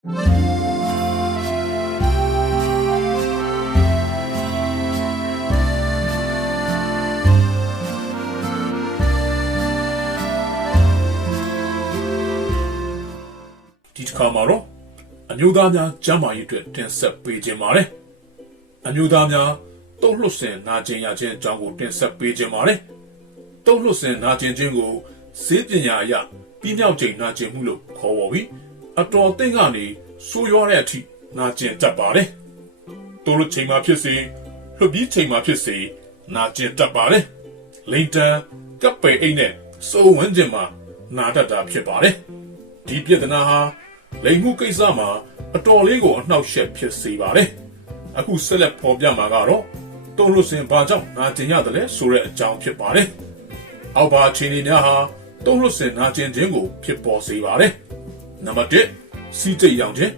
ဒီတစ်ခါမှာတော့အမျိုးသားများကျမ်းမာရေးအတွက်တင်ဆက်ပေးခြင်းပါတယ်အမျိုးသားများတုံ့လှုပ်ဆင်နာကျင်ရခြင်းအကြောင်းကိုတင်ဆက်ပေးခြင်းပါတယ်တုံ့လှုပ်ဆင်နာကျင်ခြင်းကိုစေပညာအရပြီးမြောက်ချိန်နာကျင်မှုလို့ခေါ်ဝေါ်ပြီး အတော်သိမ့်ကနေဆိုးရွားတဲ့အထိနာကျင်တတ်ပါတယ်တုံ့လှုပ်ချိန်မှာဖြစ်စေလှုပ်ပြီးချိန်မှာဖြစ်စေနာကျင်တတ်ပါတယ်လိန်တန်ကပ်ပေအိတ်နဲ့စိုးဝန်းကျင်မှာနာတတ်တာဖြစ်ပါတယ်ဒီပြဿနာဟာလိမ်မှုကိစ္စမှာအတော်လေးကိုအနှောက်အယှက်ဖြစ်စေပါတယ်။အခုဆက်လက်ဖော်ပြမှာကတော့တုံးလို့စင်ဘာကြောင့်နာကျင်ရတယ်လဲဆိုတဲ့အကြောင်းဖြစ်ပါတယ်။အောက်ပါအခြေအနေများဟာတုံးလို့စင်နာကျင်ခြင်းကိုဖြစ်ပေါ်စေပါတယ်။ နံပါတ်1စီးတိတ်ရောင်ခြင်း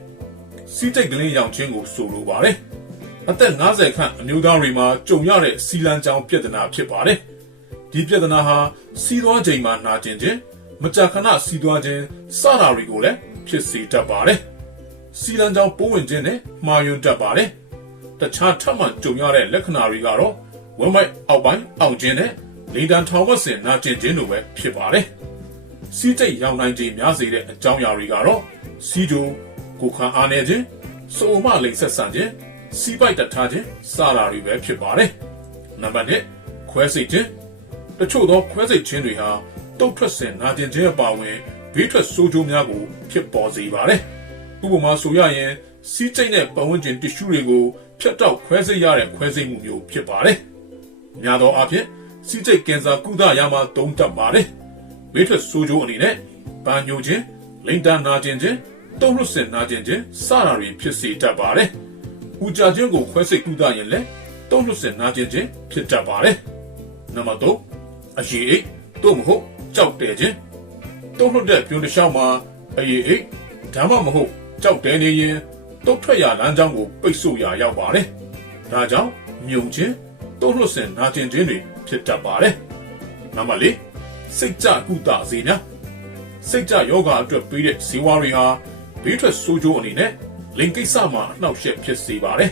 စီးတိတ်ကလေးရောင်ခြင်းကိုဆိုလိုပါတယ်။အသက်50ခန့်အမျိုးသားတွေမှာကြုံရတဲ့စီလန်ကြောင်ပြဿနာဖြစ်ပါတယ်။ဒီပြဿနာဟာစီးသွားချိန်မှာနာကျင်ခြင်းမကြာခဏစီးသွားခြင်းစတာတွေကိုလည်းဖြစ်စေတတ်ပါတယ်။စီလန်ကြောင့်ပိုးဝင်ခြင်းနဲ့မှားယွင်းတတ်ပါတယ်။တခြားထပ်မံကြုံရတဲ့လက္ခဏာတွေကတော့ဝမ်းမိုက်အောက်ပိုင်းအောက်ခြင်းနဲ့လေတံထောင်ဝက်စင်နာကျင်ခြင်းတို့ပဲဖြစ်ပါတယ်။ စီးတိတ်ရောင်နိုင်ခြင်းများစေတဲ့အကြောင်းအရာတွေကတော့စီးကြိုကိုယ်ခံအားနည်းခြင်းစုံမလိမ်ဆက်ဆံခြင်းစီးပိုက်တတ်ထားခြင်းစတာတွေပဲဖြစ်ပါတယ်။နံပါတ်1ခွဲစိတ်ခြင်းတချို့သောခွဲစိတ်ခြင်းတွေဟာတုတ်ထွက်စင်နာကျင်ခြင်းအပါအဝင်ဘေးထွက်ဆိုးကျိုးများကိုဖြစ်ပေါ်စေပါတယ်။ဥပမာဆိုရရင်စီးကျိတ်နဲ့ပတ်ဝန်းကျင်တ िश ူတွေကိုဖြတ်တောက်ခွဲစိတ်ရတဲ့ခွဲစိတ်မှုမျိုးဖြစ်ပါတယ်။များသောအားဖြင့်စီးကျိတ်ကင်ဆာကုသရာမှာတုံးတက်ပါတယ်။ ဘေးထွက်ဆိုးကျိုးအနေနဲ့ပန်းညိုခြင်း၊လိန်တန်နာကျင်ခြင်း၊တုံ့လွတ်စင်နာကျင်ခြင်းစတာတွေဖြစ်စေတတ်ပါတယ်။ဥကြခြင်းကိုခွဲစိတ်ကုသရင်လည်းတုံ့လွတ်စင်နာကျင်ခြင်းဖြစ်တတ်ပါတယ်။နံပါတ်3အရေးအိတ်တို့မဟုတ်ကြောက်တယ်ခြင်းတုံ့လွတ်တဲ့ပြုံးတစ်လျှောက်မှာအရေးအိတ်ဒါမှမဟုတ်ကြောက်တယ်နေရင်တုတ်ထွက်ရလမ်းကြောင်းကိုပိတ်ဆို့ရရောက်ပါတယ်ဒါကြောင့်မြုံခြင်းတုံ့လွတ်စင်နာကျင်ခြင်းတွေဖြစ်တတ်ပါတယ်နံပါတ်4 စိတ်ကြကုသစေညာစိတ်ကြယောဂအတွက်ပေးတဲ့ဇီဝတွေဟာဘေးထွက်ဆိုးကျိုးအနေနဲ့လင်ကိစ္စမှာအနှောက်အယှက်ဖြစ်စေပါတယ်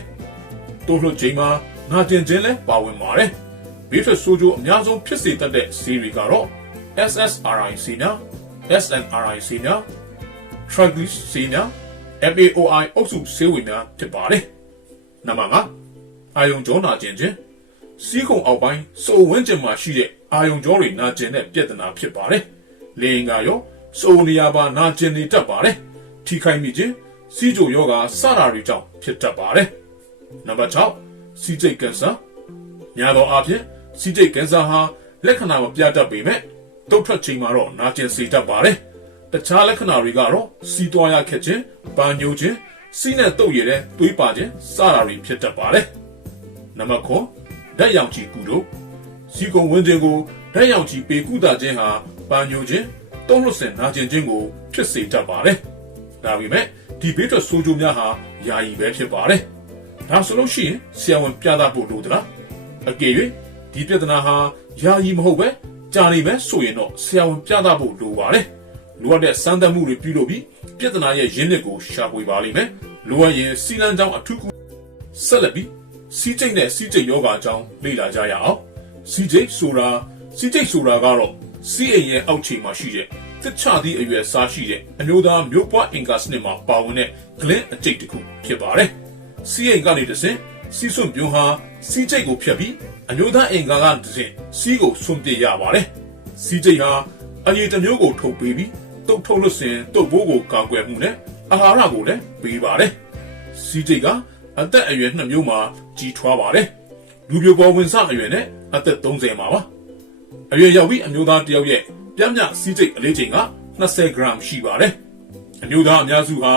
တုံ့လွတ်ခြင်းမှာနာကျင်ခြင်းလည်းပါဝင်ပါတယ်ဘေးထွက်ဆိုးကျိုးအများဆုံးဖြစ်စေတတ်တဲ့ဆေးတွေကတော့ SSRI ဆေးများ SNRI ဆေးများ Triglyceride ဆေးများ MAOI အုပ်စုဆေးဝေများဖြစ်ပါတယ်။နံပါတ်5အာယုံကြောနာကျင်ခြင်းစီးခုံအောက်ပိုင်းစိုးဝန်းကျင်မှာရှိတဲ့ အာယုံကြောတွေနာကျင်တဲ့ပြဿနာဖြစ်ပါတယ်။လေရင်ကရောစိုးနေရပါနာကျင်နေတတ်ပါတယ်။ထိခိုက်မိခြင်းစီးကြိုယောဂါစတာတွေကြောင့်ဖြစ်တတ်ပါတယ်။နံပါတ်6စီးကျိတ်ကင်ဆာများသောအားဖြင့်စီးကျိတ်ကင်ဆာဟာလက္ခဏာမပြတတ်ပေမဲ့တုတ်ထွက်ချိန်မှာတော့နာကျင်စေတတ်ပါတယ်။တခြားလက္ခဏာတွေကတော့စီးသွားရခက်ခြင်း၊ပန်းညိုခြင်း၊စီးနဲ့တုပ်ရည်တဲ့သွေးပါခြင်းစတာတွေဖြစ်တတ်ပါတယ်။နံပါတ်9ဓာတ်ရောင်ခြည်ကုတို့ စီကုံဝန်းခြင်းကိုဓာတ်ရောင်ခြည်ပေကုသခြင်းဟာပန်းညိုခြင်း၊တုံးလွတ်စင်နာကျင်ခြင်းကိုဖြစ်စေတတ်ပါတယ်။ဒါပေမဲ့ဒီဘေးထွက်ဆိုးကျိုးများဟာယာယီပဲဖြစ်ပါတယ်။ဒါဆိုလို့ရှိရင်ဆရာဝန်ပြသဖို့လိုသလား။အကယ်၍ဒီပြဿနာဟာယာယီမဟုတ်ပဲကြာနေမယ်ဆိုရင်တော့ဆရာဝန်ပြသဖို့လိုပါတယ်။လိုအပ်တဲ့စမ်းသပ်မှုတွေပြုလုပ်ပြီးပြဿနာရဲ့ရင်းမြစ်ကိုရှာဖွေပါလိမ့်မယ်။လိုအပ်ရင်စီလန်းကြောင်းအထူးကုဆက်လက်ပြီးစီးကျိတ်နဲ့စီးကျိတ်ယောဂအကြောင်းလေ့လာကြရအောင်။ စီးကျိတ်ဆိုတာစီးကျိတ်ဆိုတာကတော့စီးအိမ်ရဲ့အောက်ခြေမှာရှိတဲ့တစ်ချသည့်အရွယ်စားရှိတဲ့အမျိုးသားမျိုးပွားအင်္ဂါစနစ်မှာပါဝင်တဲ့ဂလင်းအကျိတ်တစ်ခုဖြစ်ပါတယ်။စီးအိမ်ကနေတစ်ဆင့်စီးစွန့်ပြုံးဟာစီးကျိတ်ကိုဖြတ်ပြီးအမျိုးသားအင်္ဂါကတစ်ဆင့်စီးကိုဆွန့်ပစ်ရပါတယ်။စီးကျိတ်ဟာအရေးတစ်မျိုးကိုထုတ်ပေးပြီးတုတ်ထုတ်လို့စင်တုတ်ဘိုးကိုကာကွယ်မှုနဲ့အာဟာရကိုလည်းပေးပါတယ်။စီးကျိတ်ကအသက်အရွယ်နှစ်မျိုးမှာကြီးထွားပါတယ်။လူပြိုပေါ်ဝင်စအရွယ်နဲ့ အသက်30မှာပါ။အရွယ်ရောက်ပြီးအမျိုးသားတစ်ယောက်ရဲ့ပြင်းပြစီးကျိတ်အလေးချိန်က20 gram ရှိပါတယ်။အမျိုးသားအများစုဟာ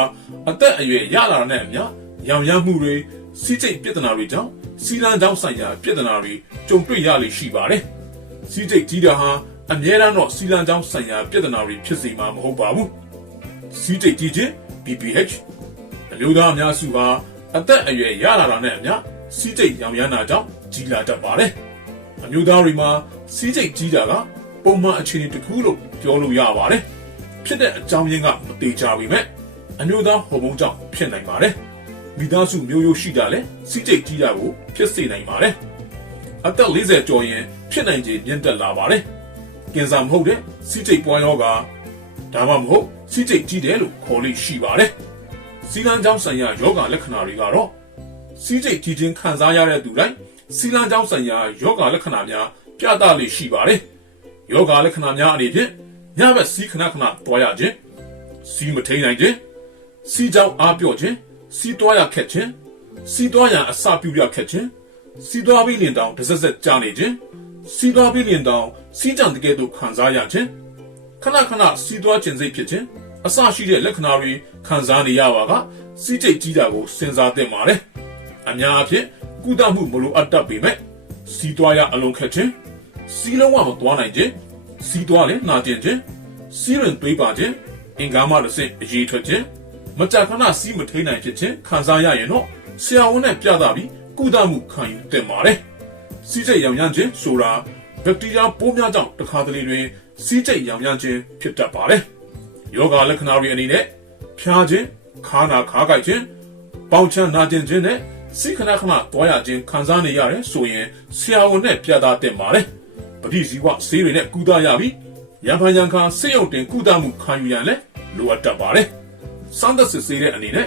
အသက်အရွယ်ရလာတဲ့နဲ့အမျှရောင်ရမ်းမှုတွေစီးကျိတ်ပြဿနာတွေကြောင့်စီလန်းကြောင်းဆိုင်ရာပြဿနာတွေကြုံတွေ့ရလေရှိပါတယ်။စီးကျိတ်ကြီးတာဟာအများအားတော့စီလန်းကြောင်းဆိုင်ရာပြဿနာတွေဖြစ်စေမှာမဟုတ်ပါဘူး။စီးကျိတ်ကြီးခြင်း BPH အမျိုးသားအများစုဟာအသက်အရွယ်ရလာတာနဲ့အမျှစီးကျိတ်ရောင်ရမ်းတာကြောင့်ကြီးလာတတ်ပါတယ်။ အမျိုးသားတွေမှာစီးကျိတ်ကြီးတာကပုံမှန်အခြေအနေတစ်ခုလို့ပြောလို့ရပါတယ်။ဖြစ်တဲ့အကြောင်းရင်းကမသေးချာပေမဲ့အမျိုးသားဟော်မုန်းကြောင့်ဖြစ်နိုင်ပါတယ်မိသားစုမျိုးရိုးရှိတာလဲစီးကျိတ်ကြီးတာကိုဖြစ်စေနိုင်ပါတယ်အသက်40ကျော်ရင်ဖြစ်နိုင်ခြေမြင့်တက်လာပါတယ်ကင်ဆာမဟုတ်တဲ့စီးကျိတ်ပွားရောဂါဒါမှမဟုတ်စီးကျိတ်ကြီးတယ်လို့ခေါ်လို့ရှိပါတယ်စီလန်းကြောင်းဆိုင်ရာယောဂလက္ခဏာတွေကတော့စီးကျိတ်ကြီးခြင်းခံစားရတဲ့သူတိုင်း စီလန်းကြောင်းဆိုင်ရာယောဂလက္ခဏာများပြသလေရှိပါတယ်ယောဂလက္ခဏာများအနေဖြင့်ညဘက်စီးခဏခဏတွားရခြင်းစီးမထိန်နိုင်ခြင်းစီးကြောင်းအားပြော့ခြင်းစီးတွားရခက်ခြင်းစီးတွားရန်အစပြုရခက်ခြင်းစီးတွားပြီးလင်တောင်တစ်ဆက်ဆက်ကြာနေခြင်းစီးတွားပြီးလင်တောင်စီးကြံတကယ်သို့ခံစားရခြင်းခဏခဏစီးတွားခြင်းစိတ်ဖြစ်ခြင်းအစရှိတဲ့လက္ခဏာတွေခံစားနေရပါကစီးကျိတ်ကြီးတာကိုစဉ်းစားသင့်ပါတယ်အများအဖြစ် ကုသမှုမလိုအပ်တတ်ပေမဲ့စီးတွားရအလုံးခက်ခြင်းစီးလုံးဝမသွားနိုင်ခြင်းစီးတွားလည်းနာကျင်ခြင်းစီးရင်တွေးပါခြင်းအင်္ဂါမတစ်ဆင့်အရေးထွက်ခြင်းမကြာခဏစီးမထိန်နိုင်ဖြစ်ခြင်းခံစားရရင်တော့ဆရာဝန်နဲ့ပြသပြီးကုသမှုခံယူသင့်ပါတယ်စီးစိတ်ရောင်ရမ်းခြင်းဆိုတာဘက်တီးရီးယားပိုးများကြောင့်တစ်ခါတလေတွင်စီးစိတ်ရောင်ရမ်းခြင်းဖြစ်တတ်ပါတယ်ယောဂလက္ခဏာတွေအနေနဲ့ဖျားခြင်းခါနာခါကိုက်ခြင်းပေါင်ချမ်းနာကျင်ခြင်းနဲ့ စိတ်ခဏခဏတွားရခြင်းခံစားနေရတယ်ဆိုရင်ဆရာဝန်နဲ့ပြသသင့်ပါတယ်ပဋိဇီဝဆေးတွေနဲ့ကုသရပြီးရံဖန်ရံခါစိတ်ယုံတင်ကုသမှုခံယူရန်လည်းလိုအပ်တတ်ပါတယ်စမ်းသပ်စစ်ဆေးတဲ့အနေနဲ့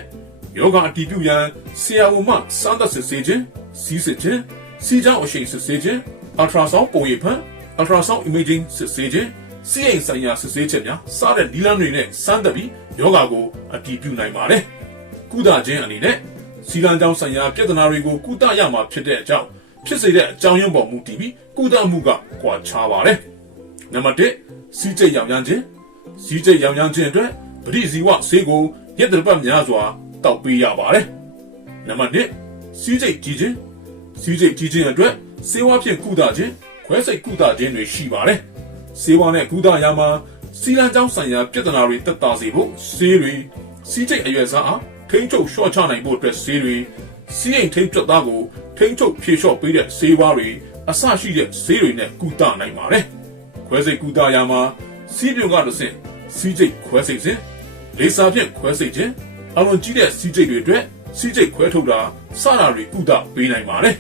ယောဂအတည်ပြုရန်ဆရာဝန်မှစမ်းသပ်စစ်ဆေးခြင်းစီးစစ်ခြင်းစီးကြောင်းအရှိန်စစ်ဆေးခြင်းအလ်ထရာဆောင်းပုံရိပ်ဖန်အလ်ထရာဆောင်း imaging စစ်ဆေးခြင်းစီးအိမ်ဆိုင်ရာစစ်ဆေးချက်များစတဲ့ဒီလန်းတွေနဲ့စမ်းသပ်ပြီးယောဂကိုအတည်ပြုနိုင်ပါတယ်ကုသခြင်းအနေနဲ့ စီလန်းကြောင်းဆိုင်ရာပြဿနာတွေကိုကုသရမှာဖြစ်တဲ့အကြောင်းဖြစ်စေတဲ့အကြောင်းရင်းပေါ်မူတည်ပြီးကုသမှုကကွာခြားပါတယ်နံပါတ်1စီးကျိတ်ရောင်ရမ်းခြင်းစီးကျိတ်ရောင်ရမ်းခြင်းအတွက်ပရိဇီဝဆေးကိုရက်တပတ်များစွာတောက်ပေးရပါတယ်နံပါတ်2စီးကျိတ်ကြီးခြင်းစီးကျိတ်ကြီးခြင်းအတွက်ဆေးဝါးဖြင့်ကုသခြင်းခွဲစိတ်ကုသခြင်းတွေရှိပါတယ်ဆေးဝါးနဲ့ကုသရာမှာစီလန်းကြောင်းဆိုင်ရာပြဿနာတွေတက်တာစေဖို့ဆေးတွေစီးကျိတ်အရွယ်စားအား ထိန်းချုပ်လျှော့ချနိုင်ဖို့အတွက်ဆေးတွေစီးအိမ်ထိန်းချုပ်သားကိုထိန်းချုပ်ဖြေလျှော့ပေးတဲ့ဆေးဝါးတွေအစရှိတဲ့ဆေးတွေနဲ့ကုသနိုင်ပါတယ်ခွဲစိတ်ကုသရာမှာစီးပြုံကတစ်ဆင့်စီးကျိတ်ခွဲစိတ်ခြင်းလေစာဖြင့်ခွဲစိတ်ခြင်းအလွန်ကြီးတဲ့စီးကျိတ်တွေအတွက်စီးကျိတ်ခွဲထုတ်တာစတာတွေကုသပေးနိုင်ပါတယ်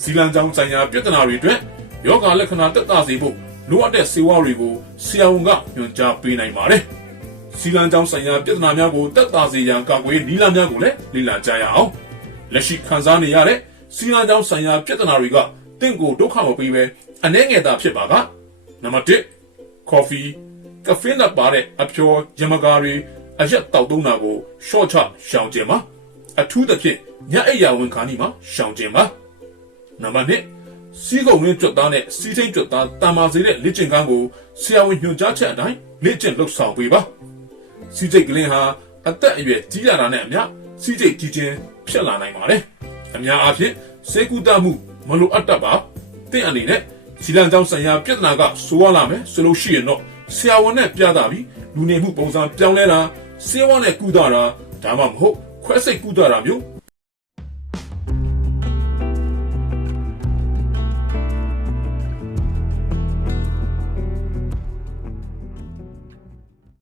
စီလန်ကြောင်းဆိုင်ရာပြဿနာတွေအတွက်ယောဂလက္ခဏာတက်တာစေဖို့လိုအပ်တဲ့ဆေးဝါးတွေကိုဆရာဝန်ကညွှန်ကြားပေးနိုင်ပါတယ် စီလန်ကြောင်းဆိုင်ရာပြဿနာများကိုတက်တာစေရန်ကာကွယ်နီလာများကိုလည်းလေ့လာကြရအောင်လက်ရှိခံစားနေရတဲ့စီလန်ကြောင်းဆိုင်ရာပြဿနာတွေကတင့်ကိုဒုက္ခမပေးပဲအနှဲငယ်တာဖြစ်ပါကနံပါတ်1 coffee ကဖေးနဲ့ပါတဲ့အဖျော်ရမကာတွေအရက်တောက်သုံးတာကိုရှော့ချရှောင်ကျင်ပါအထူးသဖြင့်ညအိယာဝန်ခါနီမှာရှောင်ကျင်ပါနံပါတ်2စီးကုံရင်းကြွတ်သားနဲ့စီးချင်းကြွတ်သားတာမာစေတဲ့လက်ကျင်ကန်းကိုဆရာဝန်ညွှန်ကြားချက်အတိုင်းလက်ကျင်လှုပ်ဆောင်ပေးပါ စီးစိတ်ကလင်းဟာအသက်အရွယ်ကြီးလာတာနဲ့အမျှစီးစိတ်ကြီးခြင်းဖြစ်လာနိုင်ပါတယ်အများအားဖြင့်စေကူတမှုမလိုအပ်တတ်ပါတင့်အနေနဲ့စီလန်ကြောင့်ဆိုင်ရာပြဿနာကဆိုးရလာမယ်ဆိုလို့ရှိရင်တော့ဆရာဝန်နဲ့ပြတာပြီးလူနေမှုပုံစံပြောင်းလဲတာဆေးဝါးနဲ့ကုသတာဒါမှမဟုတ်ခွဲစိတ်ကုသတာမျိုး